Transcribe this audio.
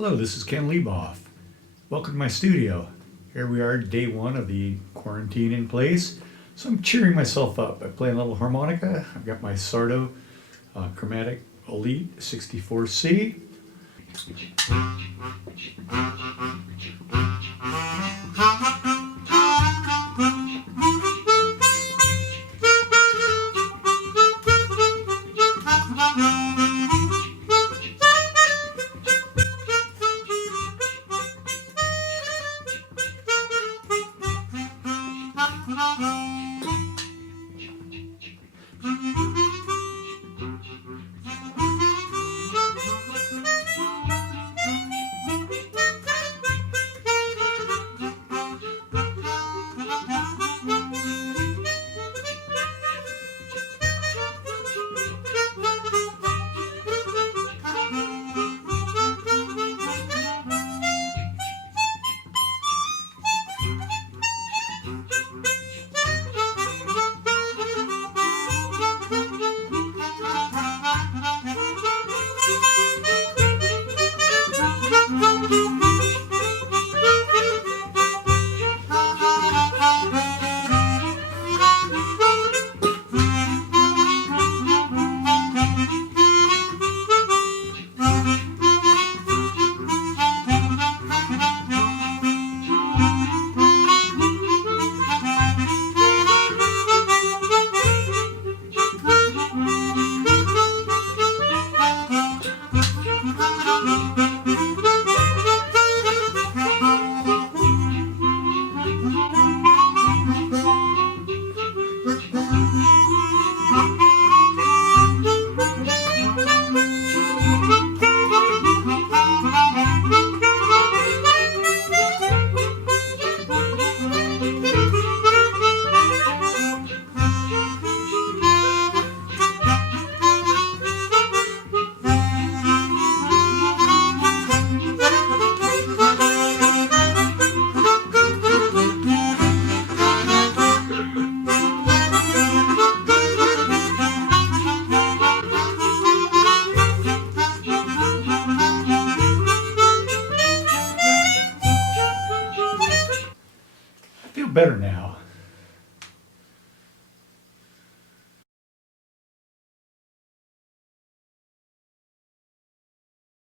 Hello, this is Ken Leiboff. Welcome to my studio. Here we are, day one of the quarantine in place. So I'm cheering myself up by playing a little harmonica. I've got my Psardo Chromatic Elite 64C. I feel better now.